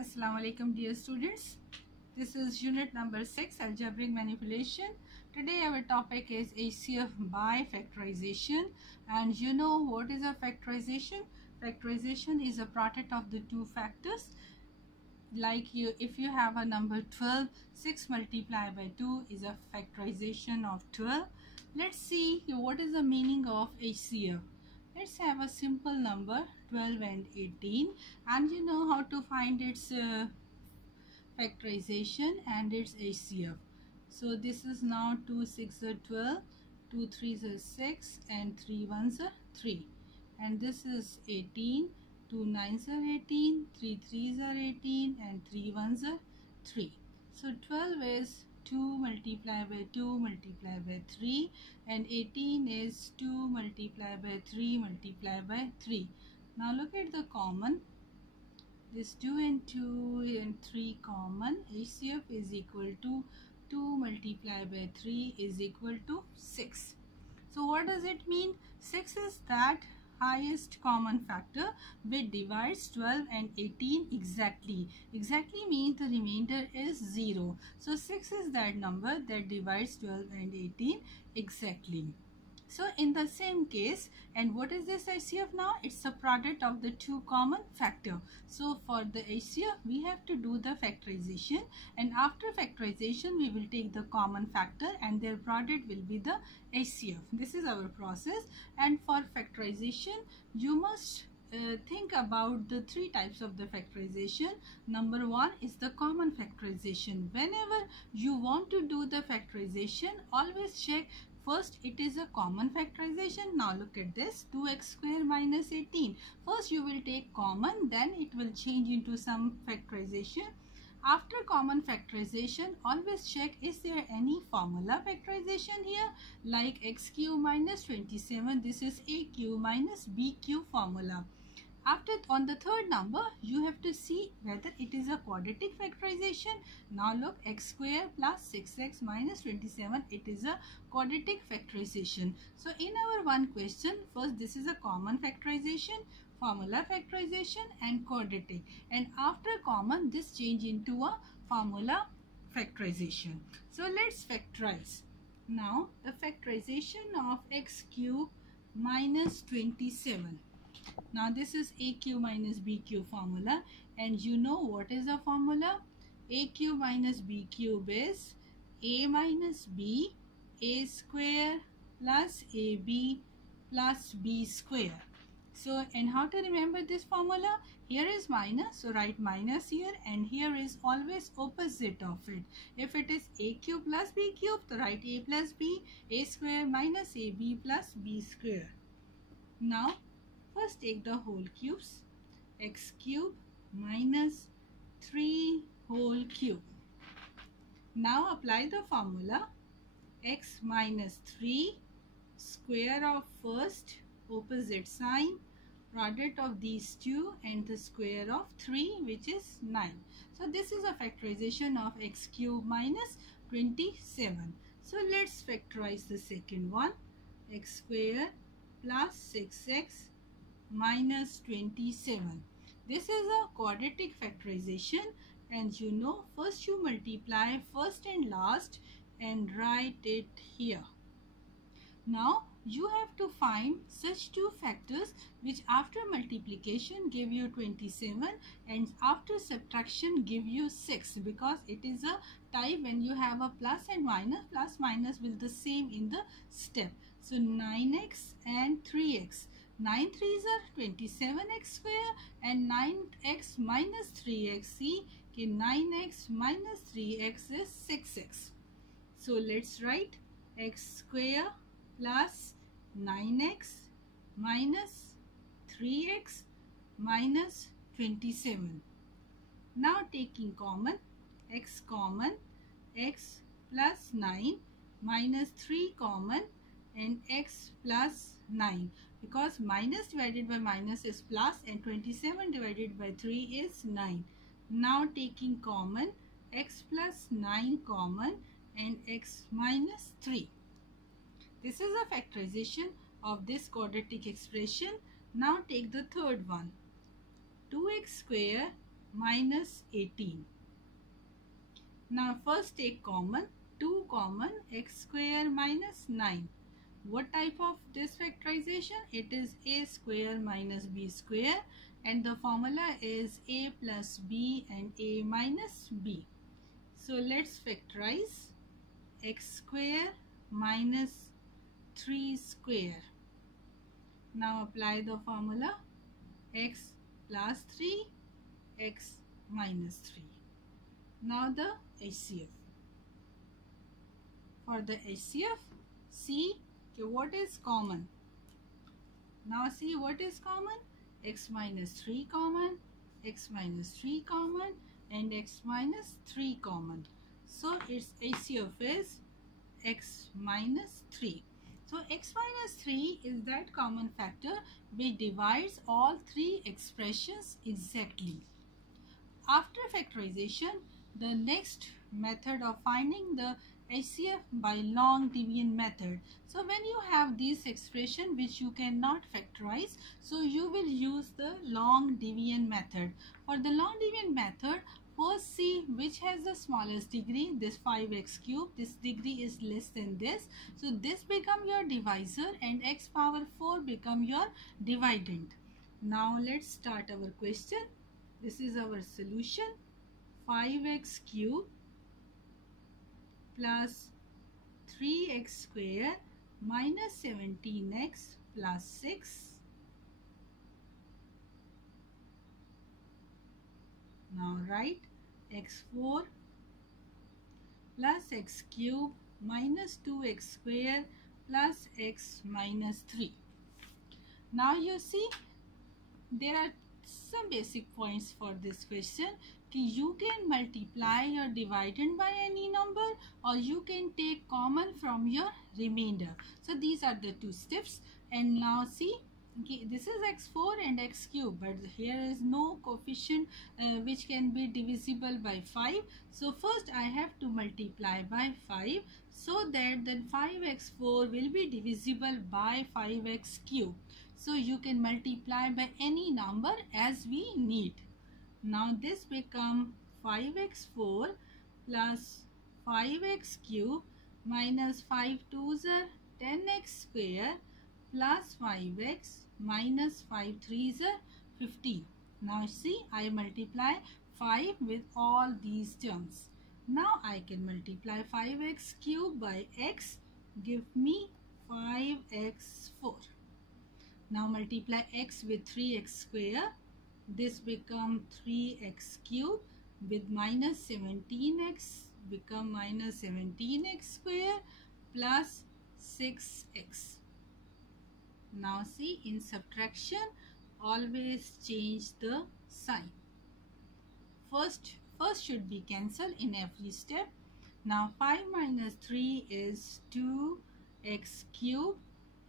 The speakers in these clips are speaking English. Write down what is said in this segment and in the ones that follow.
Assalamu alaikum dear students. This is unit number 6, algebraic manipulation. Today our topic is HCF by factorization, and you know what is a factorization? Factorization is a product of the two factors. Like if you have a number 12, 6 multiplied by 2 is a factorization of 12. Let's see what is the meaning of HCF. Let's have a simple number 12 and 18, and you know how to find its factorization and its HCF. So this is now 2 6 are 12, 2 3s are 6, and 3 1s are 3, and this is 18, 2 9s are 18, 3 3s are 18, and 3 1s are 3. So 12 is 2 multiplied by 2 multiplied by 3, and 18 is 2 multiplied by 3 multiplied by 3. Now look at the common. This 2 and 2 and 3 common. HCF is equal to 2 multiplied by 3 is equal to 6. So what does it mean? 6 is that highest common factor which divides 12 and 18 exactly. Exactly means the remainder is 0. So 6 is that number that divides 12 and 18 exactly. So in the same case, and what is this HCF now? It's a product of the two common factor. So for the HCF, we have to do the factorization, and after factorization, we will take the common factor and their product will be the HCF. This is our process, and for factorization, you must think about the three types of the factorization. Number one is the common factorization. Whenever you want to do the factorization, always check first it is a common factorization. Now look at this, 2x square minus 18. First you will take common, then it will change into some factorization. After common factorization, always check is there any formula factorization here, like x cube minus 27. This is a cube minus b cube formula. After, on the third number, you have to see whether it is a quadratic factorization. Now look, x square plus 6x minus 27, it is a quadratic factorization. So in our one question, first this is a common factorization, formula factorization, and quadratic. And after common, this change into a formula factorization. So let's factorize. Now the factorization of x cube minus 27. Now this is a cube minus b cube formula, and you know what is the formula? A cube minus b cube is a minus b, a square plus ab plus b square. So, and how to remember this formula? Here is minus, so write minus here, and here is always opposite of it. If it is a cube plus b cube, so write a plus b, a square minus ab plus b square. Now first take the whole cubes, x cube minus 3 whole cube. Now apply the formula, x minus 3 square of first opposite sign, product of these two, and the square of 3, which is 9. So this is a factorization of x cube minus 27. So let's factorize the second one, x square plus 6x minus 27. This is a quadratic factorization, and you know first you multiply first and last and write it here. Now you have to find such two factors which after multiplication give you 27 and after subtraction give you 6, because it is a type when you have a plus and minus, plus minus will the same in the step. So 9x and 3x. 9 3s are 27x square, and 9x minus 3x. See, 9x minus 3x is 6x. So let's write x square plus 9x minus 3x minus 27. Now taking common, x common, x plus 9 minus 3 common, and x plus 9, because minus divided by minus is plus and 27 divided by 3 is 9. Now taking common, x plus 9 common, and x minus 3. This is a factorization of this quadratic expression. Now take the third one, 2x square minus 18. Now first take common, 2 common, x square minus 9. What type of this factorization? It is a square minus b square, and the formula is a plus b and a minus b. So let's factorize x square minus 3 square. Now apply the formula x plus 3, x minus 3. Now the HCF. For the HCF, see what is common. Now see what is common. X minus 3 common, x minus 3 common, and x minus 3 common. So its HCF is x minus 3. So x minus 3 is that common factor which divides all three expressions exactly. After factorization, the next method of finding the HCF by long division method. So when you have this expression which you cannot factorize, so you will use the long division method. For the long division method, first see which has the smallest degree, this 5x cube. This degree is less than this. So this become your divisor and x power 4 become your dividend. Now let's start our question. This is our solution. 5x cube plus 3x square minus 17x plus 6. Now write x4 plus x cube minus 2x square plus x minus 3. Now you see there are some basic points for this question. You can multiply your dividend by any number, or you can take common from your remainder. So these are the two steps. And now see, this is x4 and x cube, but here is no coefficient which can be divisible by 5. So first I have to multiply by 5, so that then 5x4 will be divisible by 5x cube. So you can multiply by any number as we need. Now this become 5x4 plus 5x cube minus 5 2s are 10x square plus 5x minus 5 3s are 15. Now see, I multiply 5 with all these terms. Now I can multiply 5x cube by x, give me 5x4. Now multiply x with 3x square. This become 3x cube with minus 17x become minus 17x square plus 6x. Now see, in subtraction always change the sign. First should be cancelled in every step. Now 5 minus 3 is 2x cube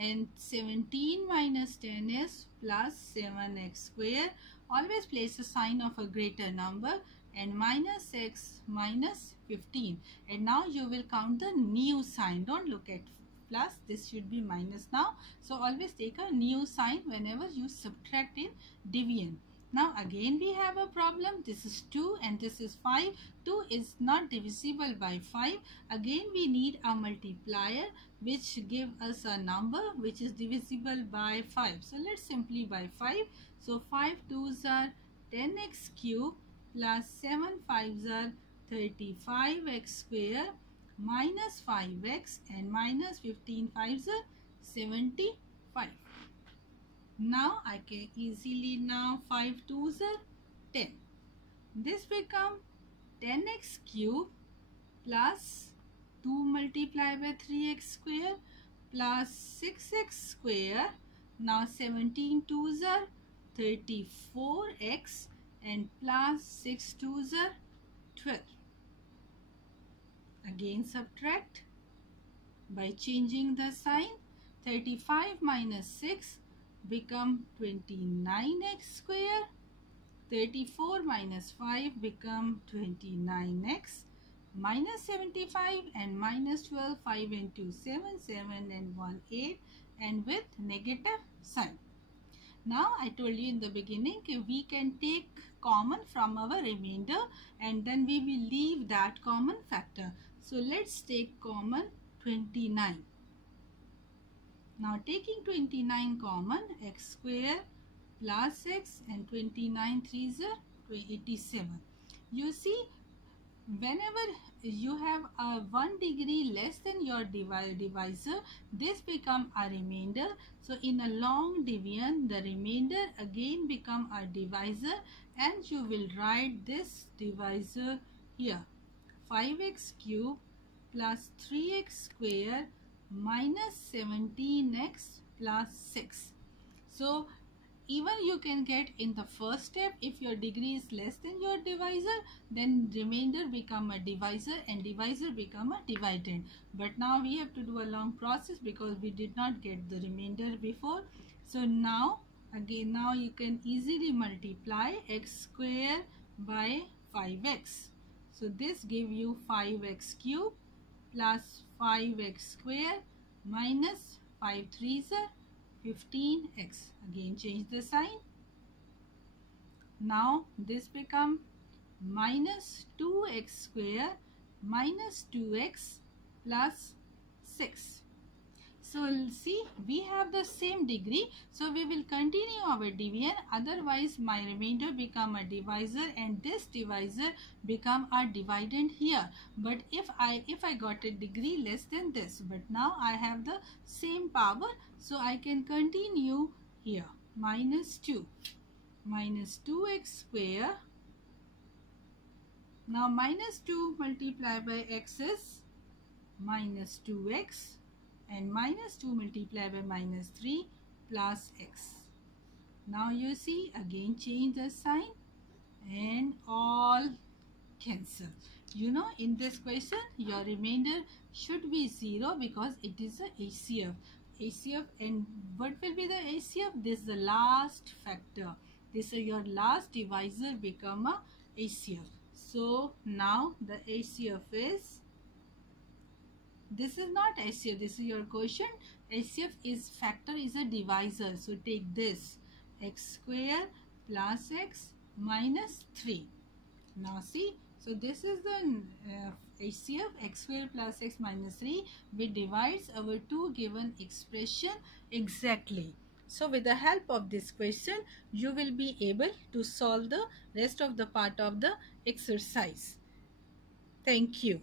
and 17 minus 10 is plus 7x square. Always place a sign of a greater number, and minus x minus 15. And now you will count the new sign. Don't look at plus. This should be minus now. So always take a new sign whenever you subtract in division. Now again we have a problem. This is 2 and this is 5. 2 is not divisible by 5. Again we need a multiplier which give us a number which is divisible by 5. So let's simply by 5. So 5 2s are 10x cube plus 7 5s are 35x square minus 5x and minus 15 5s are 75. Now I can easily now 5 2s are 10. This become 10x cube plus 2 multiplied by 3x square plus 6x square. Now 17 2s are 34x and plus 6 2s are 12. Again subtract by changing the sign. 35 minus 6 become 29x square. 34 minus 5 become 29x. Minus 75 and minus 12, 5 and 2 7, 7 and 1 8, and with negative sign. Now I told you in the beginning we can take common from our remainder, and then we will leave that common factor. So let's take common 29. Now taking 29 common, x square plus x, and 29 3s are 87. You see, whenever you have a 1 degree less than your divisor, this become a remainder. So in a long division, the remainder again become a divisor, and you will write this divisor here. 5x cube plus 3x square minus 17x plus 6. So even you can get in the first step, if your degree is less than your divisor, then remainder become a divisor and divisor become a dividend. But now we have to do a long process because we did not get the remainder before. So now again, now you can easily multiply x square by 5x. So this give you 5x cube plus 5x square minus 5 3s are 15x. Again change the sign. Now this become minus 2x square minus 2x plus 6. So see, we have the same degree, so we will continue our division. Otherwise my remainder become a divisor and this divisor become a dividend here. But if I got a degree less than this, but now I have the same power, so I can continue here. Minus 2 minus 2x square. Now minus 2 multiplied by x is minus 2x, and minus 2 multiplied by minus 3 plus x. Now you see, again change the sign and all cancel. You know, in this question your remainder should be 0 because it is a HCF. HCF, and what will be the HCF? This is the last factor. This is your last divisor become a HCF. So now the HCF is, this is not HCF, this is your quotient. HCF is factor is a divisor. So take this x square plus x minus 3. Now see, so this is the HCF, x square plus x minus 3, which divides our two given expression exactly. So with the help of this question, you will be able to solve the rest of the part of the exercise. Thank you.